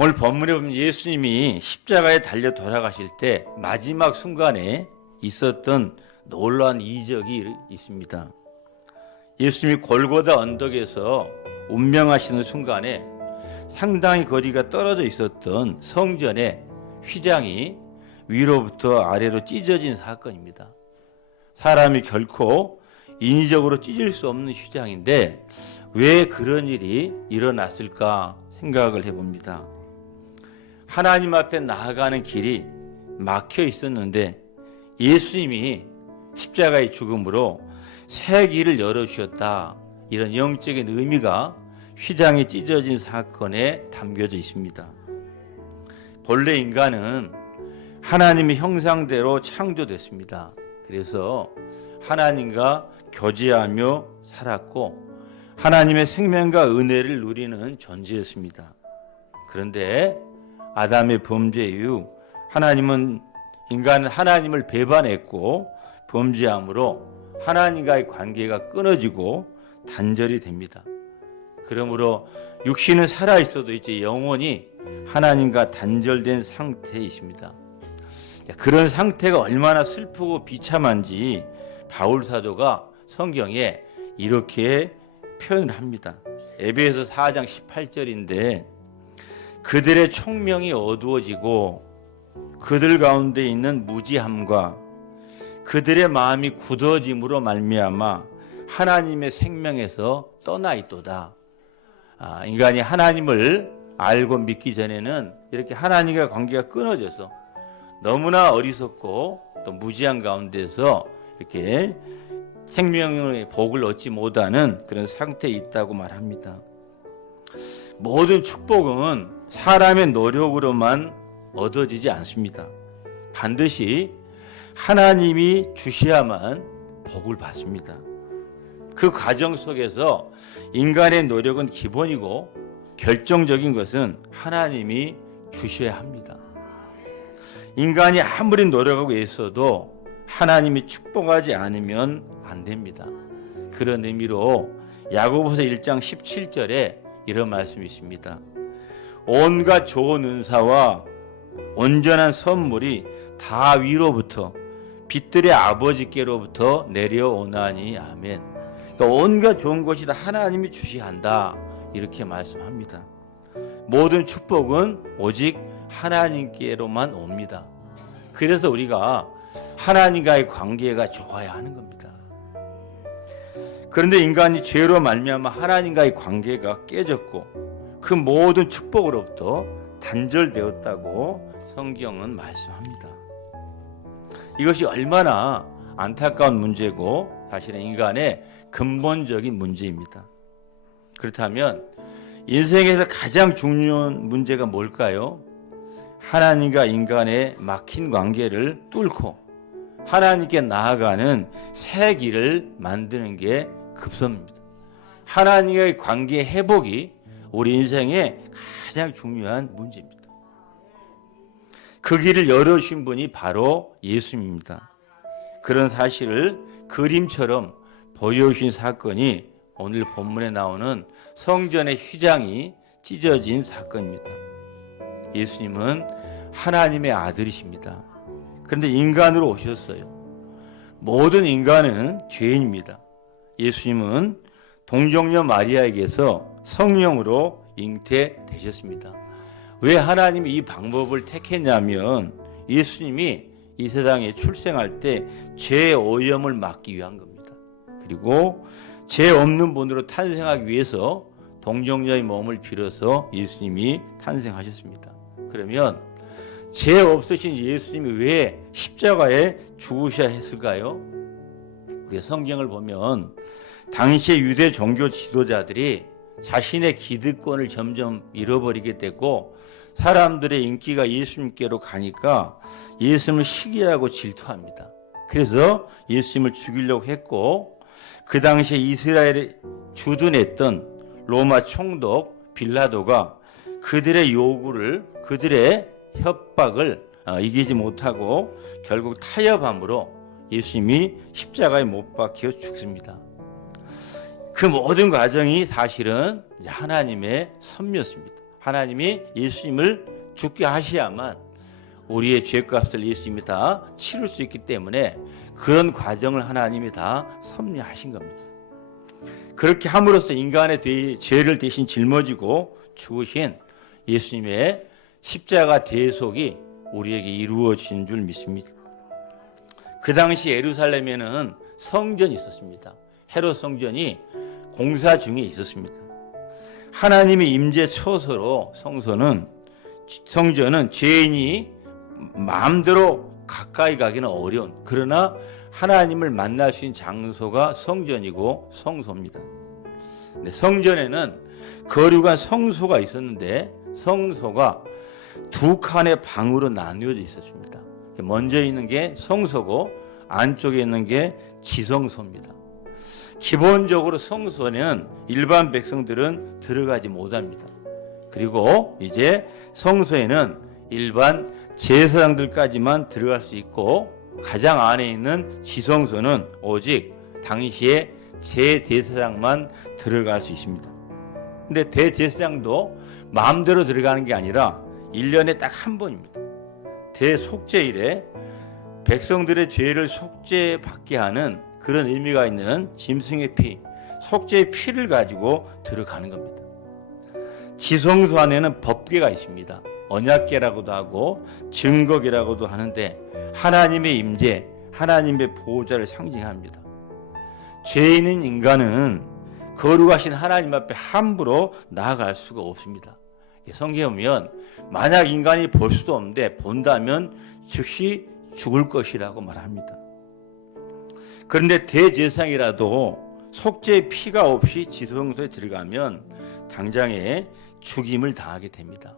오늘 본문에 보면 예수님이 십자가에 달려 돌아가실 때 마지막 순간에 있었던 놀라운 이적이 있습니다. 예수님이 골고다 언덕에서 운명하시는 순간에 상당히 거리가 떨어져 있었던 성전의 휘장이 위로부터 아래로 찢어진 사건입니다. 사람이 결코 인위적으로 찢을 수 없는 휘장인데 왜 그런 일이 일어났을까 생각을 해봅니다. 하나님 앞에 나아가는 길이 막혀 있었는데 예수님이 십자가의 죽음으로 새 길을 열어주셨다. 이런 영적인 의미가 휘장이 찢어진 사건에 담겨져 있습니다. 본래 인간은 하나님의 형상대로 창조됐습니다. 그래서 하나님과 교제하며 살았고 하나님의 생명과 은혜를 누리는 존재였습니다. 그런데 아담의 범죄 이후 인간은 하나님을 배반했고 범죄함으로 하나님과의 관계가 끊어지고 단절이 됩니다. 그러므로 육신은 살아있어도 이제 영혼이 하나님과 단절된 상태에 있습니다. 그런 상태가 얼마나 슬프고 비참한지 바울 사도가 성경에 이렇게 표현을 합니다. 에베소 4장 18절인데 그들의 총명이 어두워지고 그들 가운데 있는 무지함과 그들의 마음이 굳어짐으로 말미암아 하나님의 생명에서 떠나 있도다. 인간이 하나님을 알고 믿기 전에는 이렇게 하나님과 관계가 끊어져서 너무나 어리석고 또 무지한 가운데서 이렇게 생명의 복을 얻지 못하는 그런 상태에 있다고 말합니다. 모든 축복은 사람의 노력으로만 얻어지지 않습니다. 반드시 하나님이 주셔야만 복을 받습니다. 그 과정 속에서 인간의 노력은 기본이고 결정적인 것은 하나님이 주셔야 합니다. 인간이 아무리 노력하고 애써도 하나님이 축복하지 않으면 안 됩니다. 그런 의미로 야고보서 1장 17절에 이런 말씀이 있습니다. 온갖 좋은 은사와 온전한 선물이 다 위로부터 빛들의 아버지께로부터 내려오나니 아멘. 그러니까 온갖 좋은 것이 다 하나님이 주셔야 한다. 이렇게 말씀합니다. 모든 축복은 오직 하나님께로만 옵니다. 그래서 우리가 하나님과의 관계가 좋아야 하는 겁니다. 그런데 인간이 죄로 말미암아 하나님과의 관계가 깨졌고 그 모든 축복으로부터 단절되었다고 성경은 말씀합니다. 이것이 얼마나 안타까운 문제고 사실은 인간의 근본적인 문제입니다. 그렇다면 인생에서 가장 중요한 문제가 뭘까요? 하나님과 인간의 막힌 관계를 뚫고 하나님께 나아가는 새 길을 만드는 게 급선입니다. 하나님과의 관계 회복이 우리 인생의 가장 중요한 문제입니다. 그 길을 열어주신 분이 바로 예수님입니다. 그런 사실을 그림처럼 보여주신 사건이 오늘 본문에 나오는 성전의 휘장이 찢어진 사건입니다. 예수님은 하나님의 아들이십니다. 그런데 인간으로 오셨어요. 모든 인간은 죄인입니다. 예수님은 동정녀 마리아에게서 성령으로 잉태되셨습니다. 왜 하나님이 이 방법을 택했냐면 예수님이 이 세상에 출생할 때 죄의 오염을 막기 위한 겁니다. 그리고 죄 없는 분으로 탄생하기 위해서 동정녀의 몸을 빌어서 예수님이 탄생하셨습니다. 그러면 죄 없으신 예수님이 왜 십자가에 죽으셔야 했을까요? 우리 성경을 보면 당시의 유대 종교 지도자들이 자신의 기득권을 점점 잃어버리게 되고 사람들의 인기가 예수님께로 가니까 예수님을 시기하고 질투합니다. 그래서 예수님을 죽이려고 했고 그 당시에 이스라엘에 주둔했던 로마 총독 빌라도가 그들의 요구를 그들의 협박을 이기지 못하고 결국 타협함으로 예수님이 십자가에 못 박혀 죽습니다. 그 모든 과정이 사실은 하나님의 섭리였습니다. 하나님이 예수님을 죽게 하셔야만 우리의 죄값을 예수님이 다 치를 수 있기 때문에 그런 과정을 하나님이 다 섭리하신 겁니다. 그렇게 함으로써 인간의 죄를 대신 짊어지고 죽으신 예수님의 십자가 대속이 우리에게 이루어진 줄 믿습니다. 그 당시 예루살렘에는 성전이 있었습니다. 헤롯 성전이 공사 중에 있었습니다. 하나님의 임재 처소로 성전은 죄인이 마음대로 가까이 가기는 어려운, 그러나 하나님을 만날 수 있는 장소가 성전이고 성소입니다. 성전에는 거룩한 성소가 있었는데 성소가 두 칸의 방으로 나누어져 있었습니다. 먼저 있는 게 성소고 안쪽에 있는 게 지성소입니다. 기본적으로 성소에는 일반 백성들은 들어가지 못합니다. 그리고 이제 성소에는 일반 제사장들까지만 들어갈 수 있고 가장 안에 있는 지성소는 오직 당시에 제대사장만 들어갈 수 있습니다. 근데 대제사장도 마음대로 들어가는 게 아니라 1년에 딱 한 번입니다. 대속죄일에 백성들의 죄를 속죄받게 하는 그런 의미가 있는 짐승의 피, 속죄의 피를 가지고 들어가는 겁니다. 지성소 안에는 법궤가 있습니다. 언약궤라고도 하고 증거궤라고도 하는데 하나님의 임재, 하나님의 보호자를 상징합니다. 죄인인 인간은 거룩하신 하나님 앞에 함부로 나아갈 수가 없습니다. 성경에 보면 만약 인간이 볼 수도 없는데 본다면 즉시 죽을 것이라고 말합니다. 그런데 대제사장이라도 속죄의 피가 없이 지성소에 들어가면 당장에 죽임을 당하게 됩니다.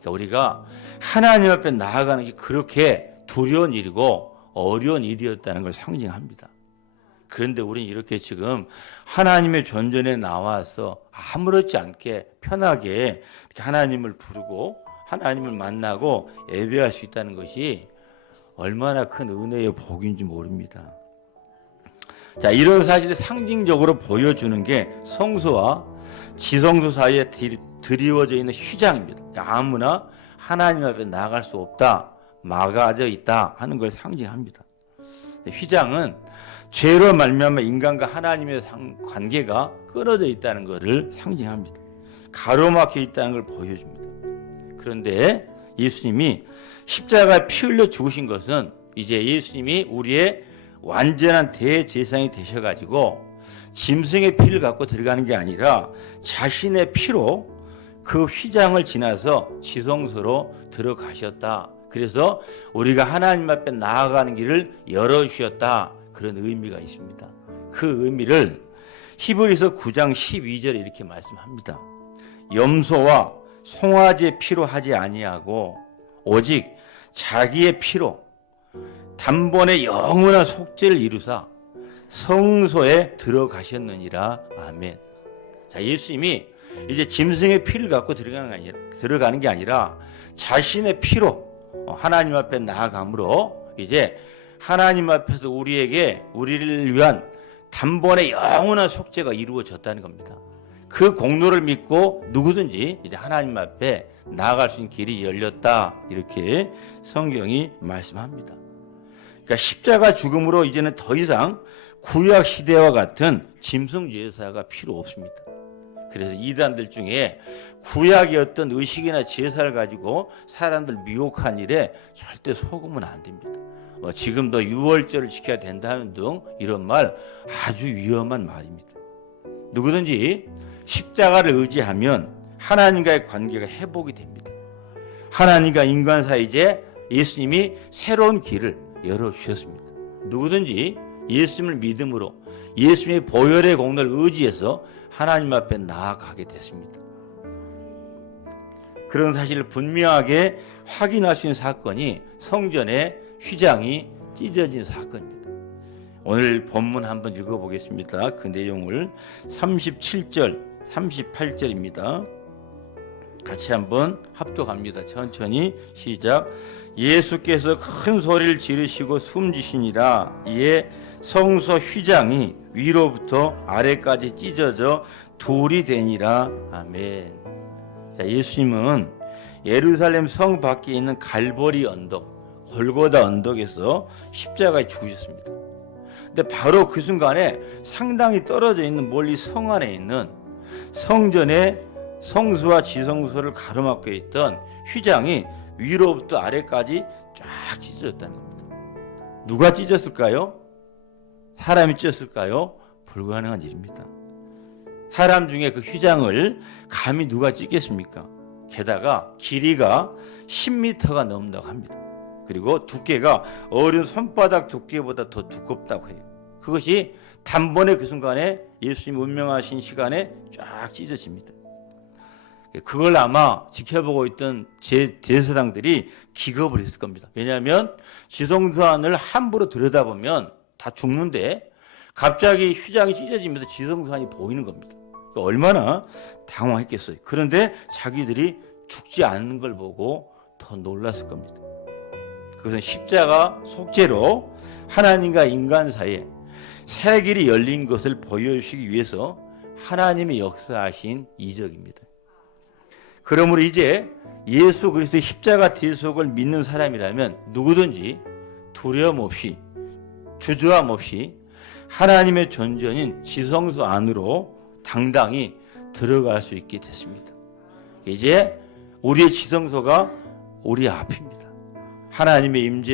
그러니까 우리가 하나님 앞에 나아가는 게 그렇게 두려운 일이고 어려운 일이었다는 걸 상징합니다. 그런데 우리는 이렇게 지금 하나님의 존전에 나와서 아무렇지 않게 편하게 이렇게 하나님을 부르고 하나님을 만나고 예배할 수 있다는 것이 얼마나 큰 은혜의 복인지 모릅니다. 자, 이런 사실을 상징적으로 보여주는 게 성소와 지성소 사이에 드리워져 있는 휘장입니다. 그러니까 아무나 하나님 앞에 나아갈 수 없다, 막아져 있다 하는 걸 상징합니다. 휘장은 죄로 말미암아 인간과 하나님의 관계가 끊어져 있다는 것을 상징합니다. 가로막혀 있다는 걸 보여줍니다. 그런데 예수님이 십자가에 피 흘려 죽으신 것은 이제 예수님이 우리의 완전한 대제사장이 되셔가지고 짐승의 피를 갖고 들어가는 게 아니라 자신의 피로 그 휘장을 지나서 지성소로 들어가셨다. 그래서 우리가 하나님 앞에 나아가는 길을 열어주셨다. 그런 의미가 있습니다. 그 의미를 히브리서 9장 12절에 이렇게 말씀합니다. 염소와 송아지의 피로 하지 아니하고 오직 자기의 피로 단번에 영원한 속죄를 이루사 성소에 들어가셨느니라. 아멘. 자, 예수님이 이제 짐승의 피를 갖고 들어가는 게 아니라 자신의 피로 하나님 앞에 나아감으로 이제 하나님 앞에서 우리를 위한 단번에 영원한 속죄가 이루어졌다는 겁니다. 그 공로를 믿고 누구든지 이제 하나님 앞에 나아갈 수 있는 길이 열렸다. 이렇게 성경이 말씀합니다. 그러니까 십자가 죽음으로 이제는 더 이상 구약 시대와 같은 짐승 제사가 필요 없습니다. 그래서 이단들 중에 구약의 어떤 의식이나 제사를 가지고 사람들 미혹한 일에 절대 속으면 안 됩니다. 지금도 유월절을 지켜야 된다는 등 이런 말 아주 위험한 말입니다. 누구든지 십자가를 의지하면 하나님과의 관계가 회복이 됩니다. 하나님과 인간 사이 이제 예수님이 새로운 길을 열어주셨습니다. 누구든지 예수님을 믿음으로 예수님의 보혈의 공로를 의지해서 하나님 앞에 나아가게 됐습니다. 그런 사실을 분명하게 확인할 수 있는 사건이 성전의 휘장이 찢어진 사건입니다. 오늘 본문 한번 읽어보겠습니다. 그 내용을 37절, 38절입니다. 같이 한번 합독합니다. 천천히 시작. 예수께서 큰 소리를 지르시고 숨지시니라. 이에 성소 휘장이 위로부터 아래까지 찢어져 둘이 되니라. 아멘. 자, 예수님은 예루살렘 성 밖에 있는 갈보리 언덕, 골고다 언덕에서 십자가에 죽으셨습니다. 근데 바로 그 순간에 상당히 떨어져 있는 멀리 성 안에 있는 성전의 성수와 지성소를 가로막고 있던 휘장이 위로부터 아래까지 쫙 찢어졌다는 겁니다. 누가 찢었을까요? 사람이 찢었을까요? 불가능한 일입니다. 사람 중에 그 휘장을 감히 누가 찢겠습니까? 게다가 길이가 10m가 넘는다고 합니다. 그리고 두께가 어른 손바닥 두께보다 더 두껍다고 해요. 그것이 단번에 그 순간에 예수님 운명하신 시간에 쫙 찢어집니다. 그걸 아마 지켜보고 있던 제 대제사장들이 기겁을 했을 겁니다. 왜냐하면 지성소 안을 함부로 들여다보면 다 죽는데 갑자기 휘장이 찢어지면서 지성소 안이 보이는 겁니다. 얼마나 당황했겠어요. 그런데 자기들이 죽지 않는 걸 보고 더 놀랐을 겁니다. 그것은 십자가 속죄로 하나님과 인간 사이에 새 길이 열린 것을 보여주시기 위해서 하나님이 역사하신 이적입니다. 그러므로 이제 예수 그리스도의 십자가 대속을 믿는 사람이라면 누구든지 두려움 없이 주저함 없이 하나님의 존전인 지성소 안으로 당당히 들어갈 수 있게 됐습니다. 이제 우리의 지성소가 우리 앞입니다. 하나님의 임재